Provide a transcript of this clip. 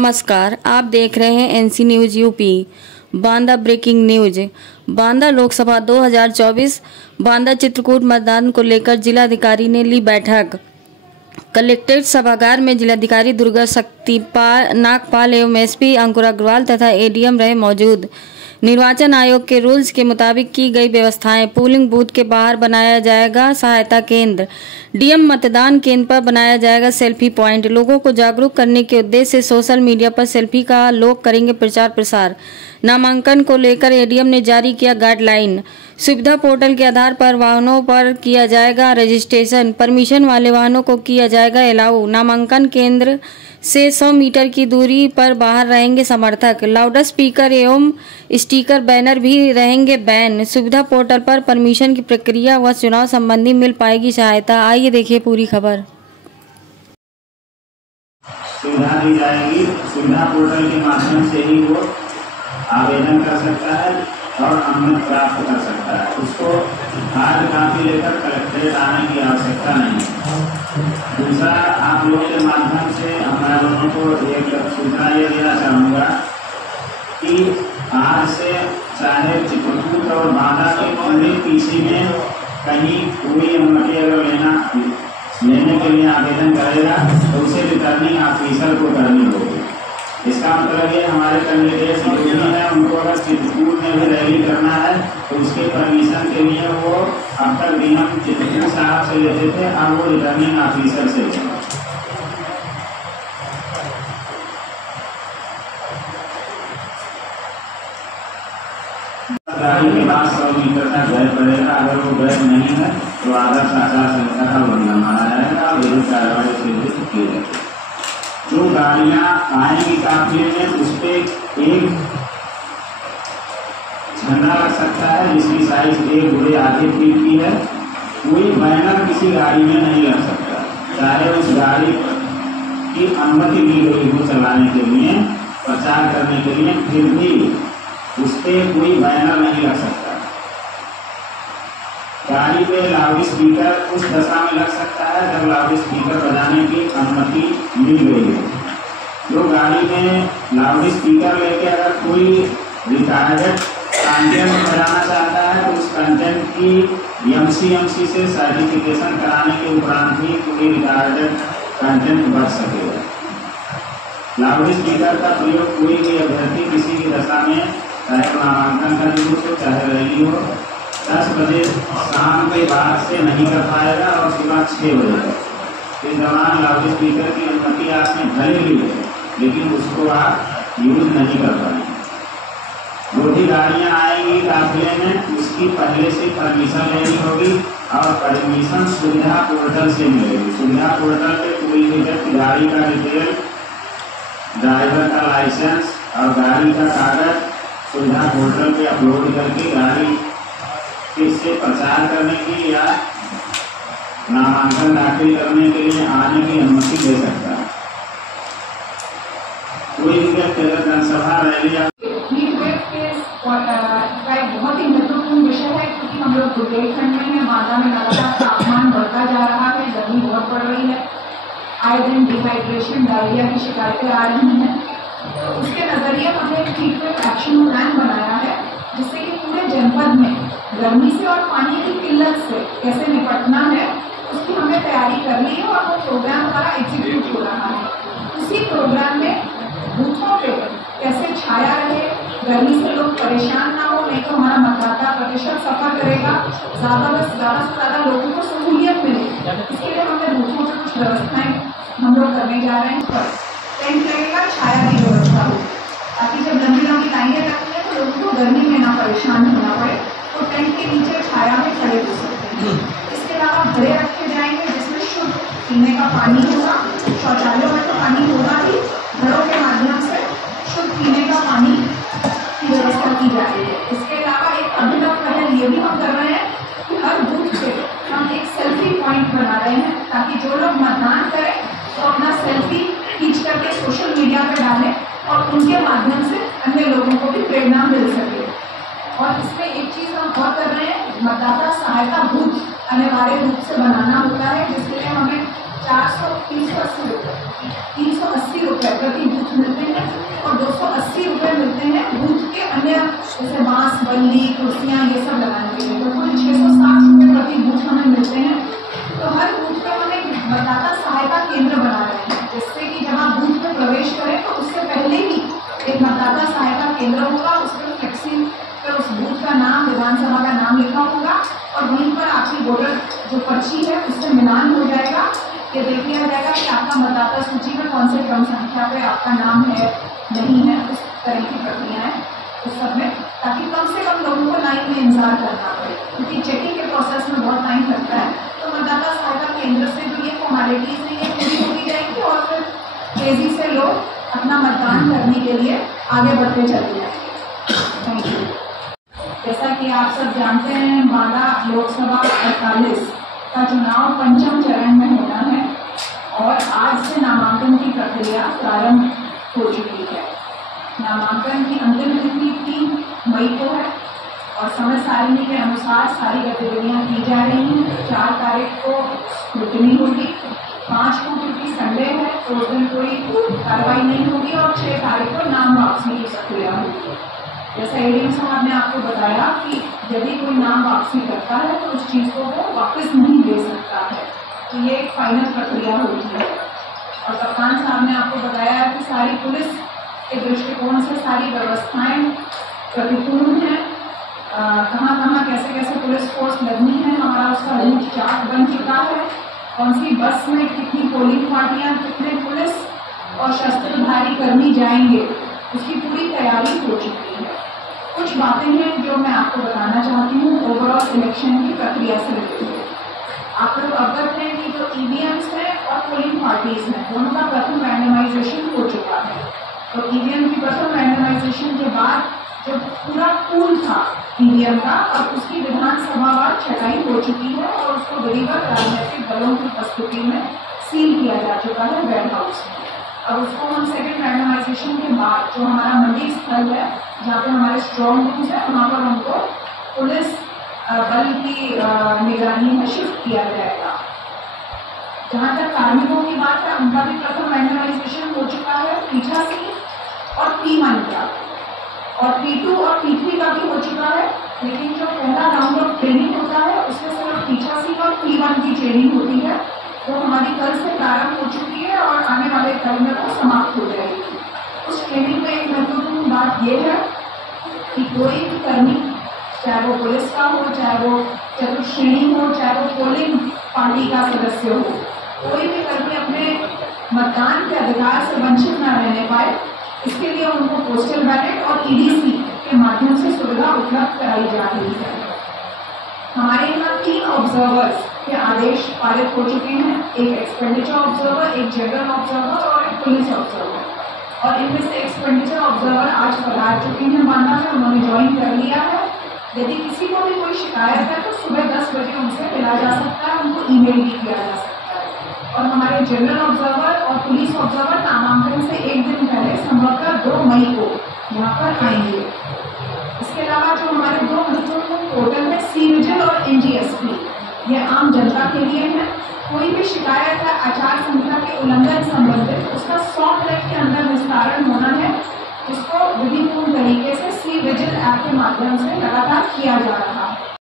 नमस्कार, आप देख रहे हैं NC news UP. Banda breaking news. Banda Lok Sabha 2024 Banda Chitrakoot मतदान को लेकर जिलाधिकारी ने ली बैठक। कलेक्ट्रेट सभागार में जिलाधिकारी दुर्गा शक्ति नागपाल एवं एसपी अंकुर अग्रवाल तथा एडीएम रहे मौजूद। निर्वाचन आयोग के रूल्स के मुताबिक की गई व्यवस्थाएं। पोलिंग बूथ के बाहर बनाया जाएगा सहायता केंद्र। डीएम मतदान केंद्र पर बनाया जाएगा सेल्फी पॉइंट। लोगों को जागरूक करने के उद्देश्य से सोशल मीडिया पर सेल्फी का लोग करेंगे प्रचार प्रसार। नामांकन को लेकर एडीएम ने जारी किया गाइडलाइन। सुविधा पोर्टल के आधार पर वाहनों पर किया जाएगा रजिस्ट्रेशन। परमिशन वाले वाहनों को किया जाएगा अलाउ। नामांकन केंद्र से 100 मीटर की दूरी पर बाहर रहेंगे समर्थक। लाउड स्पीकर एवं स्टिकर बैनर भी रहेंगे बैन। सुविधा पोर्टल पर परमिशन की प्रक्रिया व चुनाव संबंधी मिल पाएगी सहायता। आइए देखिए पूरी खबर। सुविधा दी जाएगी। सुविधा पोर्टल के माध्यम से ही वो आवेदन कर सकता है और अनुमति प्राप्त कर सकता है। उसको हार्ड कॉपी लेकर कलेक्ट्रेट आने की आवश्यकता नहीं है। दूसरा, आप लोगों के माध्यम से हमारे लोगों को एक सूचना ये देना चाहूँगा कि आज से चाहे चित्रकूट और बांदा के पूरे पीसी में कहीं कोई अनुमति अगर लेने के लिए आवेदन करेगा तो उसे रिटर्निंग ऑफिसर को करनी होगी। इसका मतलब ये हमारे कैंडिडेट जो भी है उनको अगर चित्रकूट में भी रैली करना है तो उसके परमिशन के लिए वो अब तक डीएम चित्रकूट साहब से लेते थे, अब वो रिटर्निंग ऑफिसर से लेते। गाड़ी के बाद 100 मीटर तक गैर पड़ेगा। अगर वो गैर नहीं है तो आदर्श आचार संहिता का उल्लंघन माना जाएगा और विधिक कार्रवाई से की जाएगी। जो गाड़ियां आएंगी काफिले में उस पर एक झंडा लग सकता है जिसकी साइज 1 गुणे आधे फीट की है। कोई बैनर किसी गाड़ी में नहीं लग सकता, चाहे उस गाड़ी की अनुमति दी गई हो चलाने के लिए, प्रचार करने के लिए, फिर भी उस पर कोई बैनर नहीं लग सकता। गाड़ी पे लाउड स्पीकर उस दशा में लग सकता है जब लाउड स्पीकर बजाने की अनुमति मिल गई है। जो गाड़ी में लाउड स्पीकर लेके अगर कोई रिकॉर्डेड कंटेंट बजाना चाहता है तो उस कंटेंट की एमसी से सर्टिफिकेशन कराने के उपरांत ही कोई रिकॉर्डेड कंटेंट बच सकेगा। लाउड स्पीकर का प्रयोग कोई भी अभ्यर्थी किसी भी दशा में, चाहे नामांकन का जुलूस हो चाहे रैली हो, 10 बजे शाम के बाद से नहीं कर पाएगा और सुबह 6 बजे तक। इस दौरान लाउड स्पीकर की अनुमति आपने भले ली है लेकिन उसको आप यूज नहीं कर पाएंगे। जो भी गाड़ियाँ आएंगी काफिले में उसकी पहले से परमिशन लेनी होगी और परमिशन सुविधा पोर्टल से मिलेगी। सुविधा पोर्टल पे कोई भी व्यक्ति गाड़ी का डिटेल, ड्राइवर का लाइसेंस और गाड़ी का कागज सुविधा पोर्टल पे अपलोड करके गाड़ी से प्रचार करने की या नामांकन दाखिल करने के लिए आने की अनुमति दे सकता है। कोई भी व्यक्ति अगर जनसभा रैली बहुत ही महत्वपूर्ण विषय है क्योंकि हम लोग बुंदेलखंड में हैं। बांदा में लगातार तापमान बढ़ता जा रहा है, गर्मी बहुत बढ़ रही है, आए दिन डिहाइड्रेशन, डायरिया की शिकायतें आ रही हैं। तो उसके नजरिए हमने एक ट्रीटमेंट एक्शन प्लान बनाया है जिससे कि पूरे जनपद में गर्मी से और पानी की किल्लत से कैसे निपटना है उसकी हमने तैयारी कर ली है और वो प्रोग्राम हमारा एग्जीक्यूट हो रहा है। उसी प्रोग्राम में बूथों पे कैसे छाया रहे, गर्मी से लोग परेशान ना हो, नहीं तो हमारा मतदाता प्रतिशत सफर करेगा, ज़्यादा से ज़्यादा लोगों को सहूलियत मिले। इसके लिए हमने बूथों पर कुछ व्यवस्थाएं हम लोग करने जा रहे हैं। टेंट लगेगा, छाया की व्यवस्था हो ताकि जब लंबी लाइनें लगती है तो लोगों को गर्मी में ना परेशान होना पड़े, तो टेंट के नीचे छाया में खड़े हो सकते हैं। इसके अलावा घड़े रखे जाएंगे जिसमें शुद्ध पीने का पानी होगा। शौचालयों में तो पानी होगा ही, घरों के माध्यम से शुद्ध पीने का पानी की व्यवस्था की जा रही है। इसके अलावा एक अभिनव पहल ये भी हम कर रहे हैं कि हर बूथ पे हम एक सेल्फी पॉइंट बना रहे हैं ताकि जो लोग मतदान करें तो अपना सेल्फी खींच करके सोशल मीडिया पर डालें और उनके माध्यम से अन्य लोगों को भी प्रेरणा मिल सके। और इसमें एक चीज़ हम और कर रहे हैं, मतदाता सहायता बूथ अनिवार्य रूप से बनाना होता है जिसके लिए हमें 380 रुपये प्रति बूथ मिलते हैं। और 280 रुपये मिलते हैं बूथ के अन्य जैसे बांस, बल्ली, कुर्सियाँ ये सब लगाने के लिए। तो कुल 660 रुपये प्रति बूथ हमें मिलते हैं। तो हर बूथ पे हम एक मतदाता सहायता केंद्र बना रहे हैं, जिससे कि जब आप बूथ में प्रवेश करें तो उससे पहले ही एक मतदाता सहायता केंद्र होगा, उस पर फ्लेक्सी पर उस बूथ का नाम, विधानसभा का नाम लिखा होगा और वहीं पर आपकी वोटर जो पर्ची है उससे मिलान हो जाएगा। ये देख लिया जाएगा कि आपका मतदाता सूची में कौन से क्रम संख्या पे आपका नाम है, नहीं है, उस तरह की प्रक्रियाएं उस सब में, ताकि कम से कम लोगों को लाइन में इंतजार करना पड़े, क्योंकि चेकिंग के प्रोसेस में बहुत टाइम लगता है। तो मतदाता सहायता केंद्र से जो ये फॉर्मेलिटीज हैं ये पूरी होती जाएगी और फिर तेजी से लोग अपना मतदान करने के लिए आगे बढ़ते चले जाएंगे। Thank you. जैसा कि आप सब जानते हैं, बांदा लोकसभा 48 का चुनाव पंचम चरण में होना है और आज से नामांकन की प्रक्रिया प्रारंभ हो चुकी है। नामांकन की अंतिम तिथि 3 मई को है और समय सारिणी के अनुसार सारी गतिविधियां की जा रही हैं। 4 तारीख को स्क्रूटनी होगी, 5 को क्योंकि संडे है तो उस दिन कोई कार्रवाई नहीं होगी और 6 तारीख को नाम वापसी की प्रक्रिया होगी। जैसा एडीएम साहब ने आपको बताया कि यदि कोई नाम वापसी करता है तो उस चीज़ को वो वापस नहीं ले सकता है, तो ये एक फाइनल प्रक्रिया होती है। और कप्तान साहब ने आपको बताया कि सारी पुलिस के दृष्टिकोण से सारी व्यवस्थाएं प्रतिपूर्ण हैं, कहाँ कहाँ कैसे कैसे पुलिस फोर्स लगनी है, हमारा उसका रूट चार्ट बन चुका है, कौन सी बस में कितनी पोलिंग पार्टियाँ, कितने पुलिस और शस्त्रधारी कर्मी जाएंगे, उसकी पूरी तैयारी हो चुकी है। कुछ बातें हैं जो मैं आपको बताना चाहती हूँ ओवरऑल इलेक्शन की प्रक्रिया से रिलेटेड। आप लोग अवगत हैं कि जो ईवीएम्स हैं और पोलिंग पार्टीज हैं दोनों का प्रथम रैंडमाइजेशन हो चुका है। तो ईवीएम की प्रथम रैंडमाइजेशन के बाद जो पूरा पूल था ईवीएम का, अब उसकी विधानसभावार छटाई हो चुकी है और उसको विधिवत राजनीतिक दलों की उपस्थिति में सील किया जा चुका है वेयर हाउस में। अब उसको हम सेकेंड रैंडमाइजेशन के बाद जो हमारा मंडी स्थल है जहाँ पे हमारे स्ट्रॉन्ग रूम्स है वहाँ पर हमको पुलिस बल की निगरानी में शिफ्ट किया जाएगा। जहाँ तक कार्मिकों की बात है उनका भी प्रथम रैंडमाइजेशन हो चुका है, पीठासीन और P1 का, और P2 और P3 का भी हो चुका है। लेकिन जो पहला राउंड ऑफ ट्रेनिंग होता है उसमें सिर्फ पीठासीन और P1 की ट्रेनिंग होती है, वो हमारी कल से प्रारंभ हो चुकी है और आने वाले कल में वो समाप्त हो जाएगी। उस ट्रेनिंग में एक महत्वपूर्ण बात यह है कि कोई भी कर्मी, चाहे वो पुलिस का हो, चाहे वो चतुश्रेणी हो, चाहे वो पोलिंग पार्टी का सदस्य हो, कोई भी कर्मी अपने मतदान के अधिकार से वंचित न रहने पाए, इसके लिए उनको पोस्टल बैलेट और ईडीसी के माध्यम से सुविधा उपलब्ध कराई जा रही है। हमारे यहाँ 3 ऑब्जर्वर्स के आदेश पारित हो चुके हैं, एक एक्सपेंडिचर ऑब्जर्वर, एक जनरल ऑब्जर्वर और एक पुलिस ऑब्जर्वर। और इनमें से एक्सपेंडिचर ऑब्जर्वर आज पधार चुके हैं बांदा में, उन्होंने ज्वाइन कर लिया है। यदि किसी को भी कोई शिकायत है तो सुबह 10 बजे उनसे मिला जा सकता है, उनको ईमेल भी किया जा सकता है। और हमारे जनरल ऑब्जर्वर और पुलिस ऑब्जर्वर नामांकन से एक दिन पहले संभवतः 2 मई को यहाँ पर आएंगे। इसके अलावा जो हमारे 2 महत्वपूर्ण पोर्टल है सी-विजिल और NGSP, ये आम जनता के लिए है। कोई भी शिकायत है आचार संहिता के उल्लंघन संबंधित, उसका 100 मिनट के अंदर निस्तारण होना है, इसको विधिपूर्ण तरीके से सी-विजिल ऐप के माध्यम से लगातार किया जा रहा है।